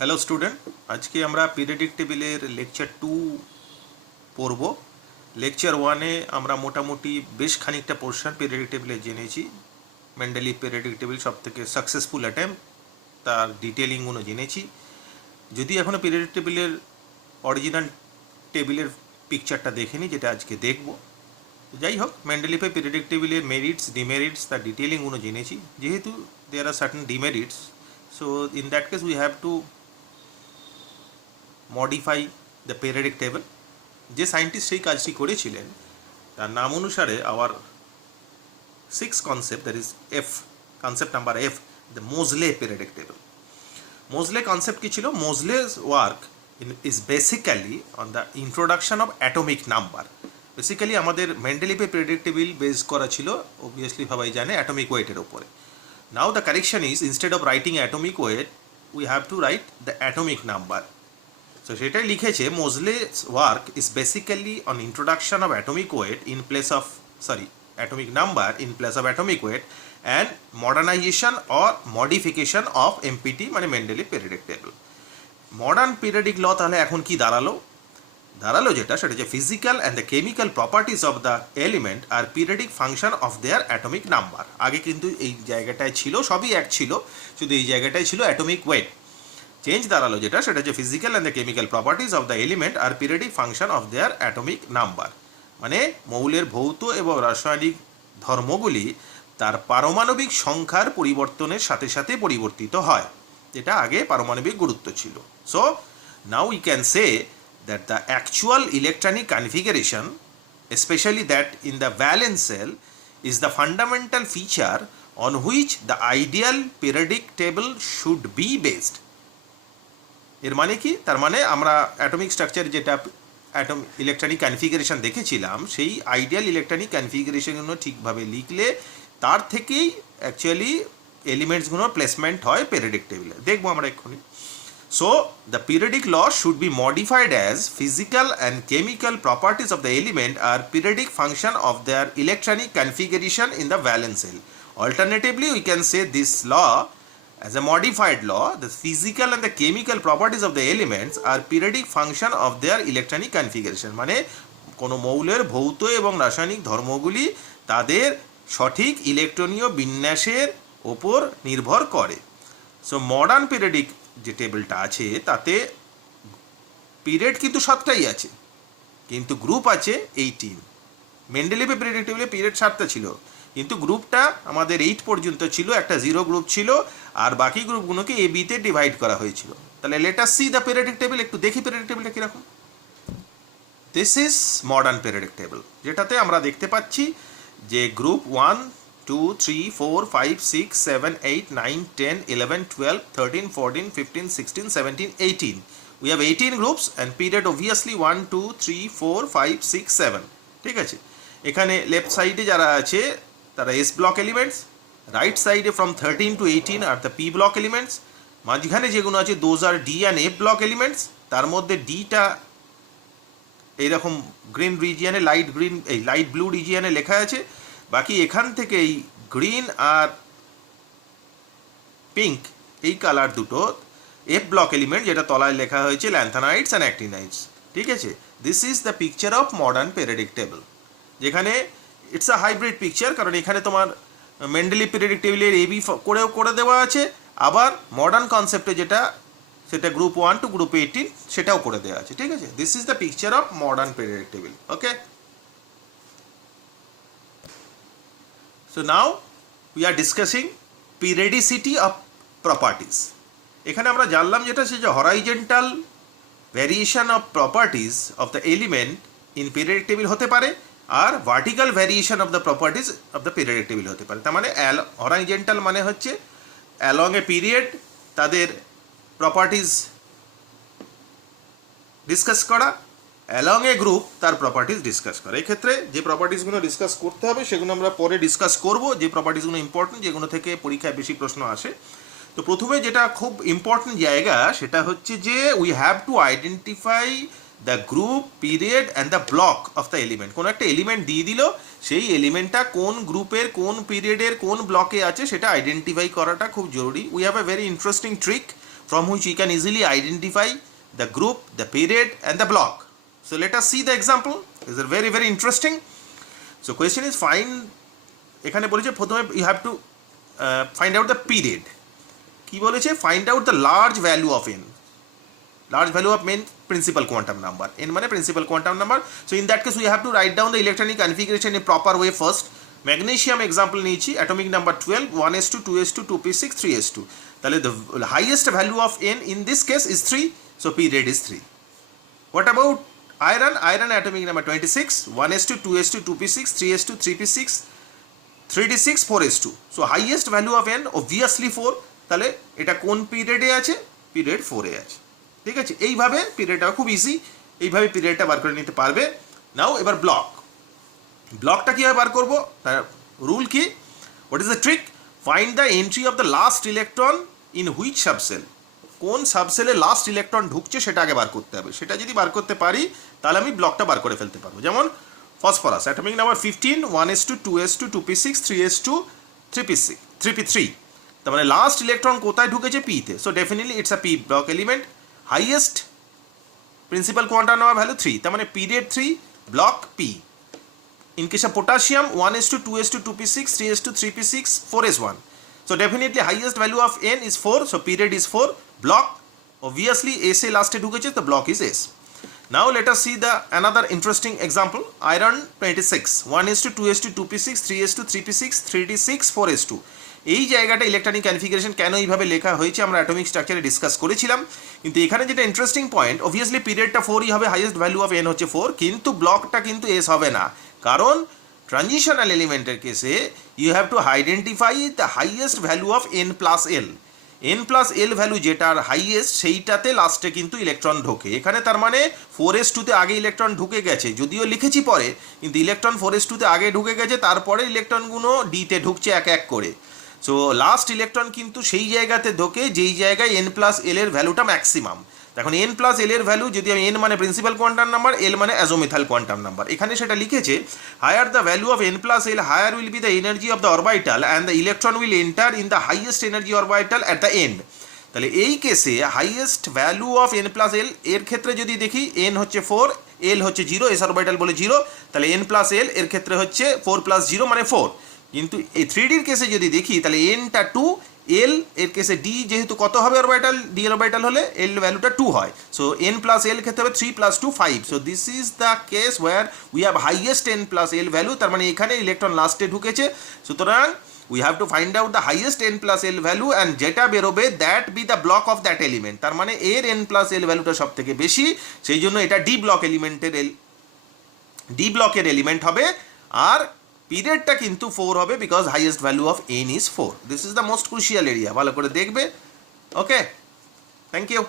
Hello student, আজকে আমরা periodic টেবিলের লেকচার 2 পড়ব। লেকচার 1-এ আমরা মোটামুটি বেশ খানিকটা পোর্শন পিরিয়ডিক টেবিলে জেনেছি। মেন্ডেলিভ পিরিয়ডিক টেবিল সব থেকে সাকসেসফুল অ্যাটেম্প, তার ডিটেলিংগুলো জেনেছি। যদি এখনও পিরিয়ডিক টেবিলের অরিজিনাল টেবিলের পিকচারটা দেখেনি, যেটা আজকে দেখব। যাই হোক, মেন্ডেলিভে পিরিয়ডিক টেবিলের মেরিটস ডিমেরিটস তার ডিটেলিংগুলো জেনেছি। যেহেতু there are certain demerits, so in that case we have to modify the periodic table. যে সায়েন্টিস্ট সেই কাজটি করেছিলেন তার নাম অনুসারে our 6 concept, that is F, concept number F, the Moseley periodic table. Moseley concept কী ছিল? Moseley's work is basically on the introduction of atomic number. Basically আমাদের মেন্ডেলিভে পিরিয়ডিক টেবিল বেস করা ছিল, অবভিয়াসলি সবাই জানে, অ্যাটমিক ওয়েটের ওপরে। Now the correction is, instead of writing atomic weight, we have to write the atomic number. So সেটাই লিখেছে, Moseley's work is basically on introduction of atomic weight in place of atomic number in place of atomic weight and modernization or modification of MPT, মানে Mendeleev periodic table. Modern periodic law তাহলে এখন কি দাঁড়ালো? যেটা, সেটা হচ্ছে physical and the chemical properties of the element are periodic function of their atomic number. আগে কিন্তু এই জায়গাটায় ছিল, সবই এক ছিল, শুধু এই জায়গাটায় ছিল অ্যাটমিক ওয়েট। চেঞ্জ দাঁড়ালো যেটা, সেটা হচ্ছে physical and the chemical properties of the element are periodic function of their atomic number. মানে মৌলের ভৌত এবং রাসায়নিক ধর্মগুলি তার পারমাণবিক সংখ্যার পরিবর্তনের সাথে সাথে পরিবর্তিত হয়, যেটা আগে পারমাণবিক গুরুত্ব ছিল। So now we can say that the actual electronic configuration, especially that in the valence cell, is the fundamental feature on which the ideal periodic table should be based. এর মানে কি? তার মানে আমরা অ্যাটমিক স্ট্রাকচার, যেটা atom electronic configuration দেখেছিলাম, সেই ideal electronic কনফিগারেশনগুলো ঠিকভাবে লিখলে তার থেকেই অ্যাকচুয়ালি এলিমেন্টসগুলোর প্লেসমেন্ট হয় পিরিয়ডিক টেবিলে। দেখবো আমরা এক্ষুনি। So the periodic law should be modified as physical and chemical properties of the element are periodic function of their electronic configuration in the valence shell. Alternatively, we can say this law as a modified law, the physical and the chemical properties of the elements are periodic function of their electronic configuration. মানে কোনো মৌলের ভৌত এবং রাসায়নিক ধর্মগুলি তাদের সঠিক ইলেকট্রনীয় বিন্যাসের ওপর নির্ভর করে। সো মডার্ন পিরিয়ডিক যে টেবিলটা আছে, তাতে পিরিয়ড কিন্তু 7টাই আছে, কিন্তু গ্রুপ আছে 18। মেন্ডেলিভে পিরিয়ডিক টেবিলে পিরিয়ড 7টা ছিল, কিন্তু গ্রুপটা আমাদের 8 পর্যন্ত ছিল, একটা 0 গ্রুপ ছিল, আর বাকি গ্রুপগুলোকে এ বিতে ডিভাইড করা হয়েছিল। তাহলে let us see the periodic table. একটু দেখি পিরিয়ডিক টেবিলটা কীরকম। This is modern periodic table, যেটাতে আমরা দেখতে পাচ্ছি যে group 1, 2, 3, 4, 5, 6, 7, 8, 9, 10, 11, 12, 13, 14, 15, 16, 17, 18. We have 18 groups and period obviously 1, 2, 3, 4, 5, 6, 7. ঠিক আছে? এখানে লেফট সাইডে যারা আছে তারা এস ব্লক এলিমেন্টস, রাইট সাইডে from 13 to 18 are the P block elements, মাঝখানে যেগুলো আছে those are D and F block elements. তার মধ্যে ডিটা এইরকম গ্রিন রিজিয়ানে, লাইট গ্রিন, এই লাইট ব্লু রিজিয়ানে লেখা আছে। বাকি এখান থেকে এই গ্রিন আর পিঙ্ক, এই কালার দুটো এফ ব্লক এলিমেন্ট, যেটা তলায় লেখা হয়েছে ল্যান্থানাইটস অ্যান্ড অ্যাক্টিনাইটস। ঠিক আছে? This is the picture of modern periodic table, যেখানে ইটস আ হাইব্রিড পিকচার, কারণ এখানে তোমার মেন্ডেলিভ পিরিয়ডিক টেবিলের এবি করে দেওয়া আছে, আবার মডার্ন কনসেপ্টে যেটা, সেটা গ্রুপ 1 to গ্রুপ 18 সেটাও করে দেওয়া আছে। ঠিক আছে? This is the picture of modern periodic table. Okay, so now we are discussing periodicity of properties. এখানে আমরা জানলাম যেটা, সে যে horizontal variation of properties of the element in periodic table হতে পারে, আর vertical variation of the properties of the periodic table হতে পারে। তার মানে হরাইজেন্টাল মানে হচ্ছে অ্যালং এ পিরিয়ড তাদের প্রপার্টিজ ডিসকাস করা, অ্যালং এ গ্রুপ তার প্রপার্টিজ ডিসকাস করা। এক্ষেত্রে যে প্রপার্টিজগুলো ডিসকাস করতে হবে সেগুলো আমরা পরে ডিসকাস করব, যে প্রপার্টিজগুলো ইম্পর্টেন্ট, যেগুলো থেকে পরীক্ষায় বেশি প্রশ্ন আসে। তো প্রথমে যেটা খুব ইম্পর্টেন্ট জায়গা, সেটা হচ্ছে যে we have to identify the group, period and the block of the element. কোনো একটা এলিমেন্ট দিয়ে দিল, সেই এলিমেন্টটা কোন গ্রুপের, কোন পিরিয়ডের, কোন ব্লকে আছে সেটা আইডেন্টিফাই করাটা খুব জরুরি। We have a very interesting trick from which you can easily identify the group, the period and the block. So let us see the example. This is very very interesting. So question is find, এখানে বলেছে প্রথমে you have to find out the period. কি বলেছে? find out the large value of n. Large value of n principal quantum number. n মানে principal quantum number. So in that case we have to write down the electronic configuration in proper way first. Magnesium example নিয়েছি, atomic number 12, 1s2, 2s2, 2p6, 3s2. তাহলে the highest value of n in this case is 3, so period is 3. What about iron? Iron atomic number 26, 1s2, 2s2, 2p6, 3s2, 3p6, 3d6, 4s2. So highest value of n obviously 4. তাহলে এটা কোন পিরিয়ডে আছে? Period 4 এ আছে। ঠিক আছে, এইভাবে পিরিয়ডটা খুব ইজি, এইভাবে পিরিয়ডটা বার করে নিতে পারবে। নাও এবার ব্লকটা কীভাবে বার করবো? তার রুল কি? What is the trick? Find the entry of the last electron in which subshell. কোন সাবসেলে লাস্ট ইলেকট্রন ঢুকছে সেটা আগে বার করতে হবে। সেটা যদি বার করতে পারি তাহলে আমি ব্লকটা বার করে ফেলতে পারবো। যেমন phosphorus atomic number 15, 1s2, 2s2, 2p6, 3s2, 3p3। তার মানে লাস্ট ইলেকট্রন কোথায় ঢুকেছে? পিতে। So definitely it's a P block element. Highest principal quantum number value 3, তার মানে period 3, block P. In case of potassium, 1s2, 2s2, 2p6, 3s2, 3p6, 4s1. So definitely highest value of n is 4, so period is 4. Block, obviously S a last ঢুকেছে, the block is S. Now let us see the another interesting example. Iron 26, 1s2, 2s2, 2p6, 3s2, 3p6, 3d6, 4s2. এই জায়গাটা electronic configuration কেন এইভাবে লেখা হয়েছে আমরা atomic স্ট্রাকচারে discuss করেছিলাম। কিন্তু এখানে যেটা ইন্টারেস্টিং পয়েন্ট, অবভিয়াসলি পিরিয়ডটা 4ই হবে, হাইয়েস্ট ভ্যালু অফ n হচ্ছে 4, কিন্তু ব্লকটা কিন্তু S হবে না। কারণ ট্রানজিশনাল এলিমেন্টের কেসে you have to identify the highest value of n plus l. n plus l value যেটার হাইয়েস্ট সেইটাতে লাস্টে কিন্তু ইলেকট্রন ঢোকে। এখানে তার মানে 4s2তে আগে ইলেকট্রন ঢুকে গেছে, যদিও লিখেছি পরে, কিন্তু ইলেকট্রন 4s2তে আগে ঢুকে গেছে, তারপরে ইলেকট্রনগুলো ডিতে ঢুকছে এক এক করে। সো লাস্ট ইলেকট্রন কিন্তু সেই জায়গাতে ঢোকে যেই জায়গায় n প্লাস এল এর ভ্যালুটা ম্যাক্সিমাম। এখন n প্লাস এল এর ভ্যালু যদি আমি n মানে প্রিন্সিপাল কোয়ান্টাম নাম্বার, এল মানে অ্যাজোমিথাল কোয়ান্টাম নাম্বার, এখানে সেটা লিখেছে higher the value of n plus L higher will be the energy of the orbital and the electron will enter in the highest energy orbital at the end. তাহলে এই কেসে highest value of n plus L এর ক্ষেত্রে যদি দেখি n হচ্ছে 4, এল হচ্ছে 0, S orbital বলে 0, তাহলে n প্লাস এল এর ক্ষেত্রে হচ্ছে 4 প্লাস 0 মানে 4। কিন্তু এই 3ডির কেসে যদি দেখি তাহলে nটা 2, এল এর কেসে ডি যেহেতু কত হবে অরবিটাল, ডি অরবিটাল হলে এল ভ্যালুটা 2 হয়। সো n প্লাস এল ক্ষেত্রে হবে 3 plus 2 5। So this is the case where we have highest n plus l value, তার মানে এখানে ইলেকট্রন লাস্টে ঢুকেছে। সুতরাং we have to find out the highest n plus l value and যেটা বেরোবে that be the block of that element. তার মানে এর n প্লাস এল ভ্যালুটা সব থেকে বেশি, সেই জন্য এটা ডি ব্লকের এলিমেন্ট হবে। আর পিরিয়ডটা কিন্তু 4 হবে, because highest value of n is 4। This is the most crucial area, ভালো করে দেখবে। ওকে, থ্যাংক ইউ।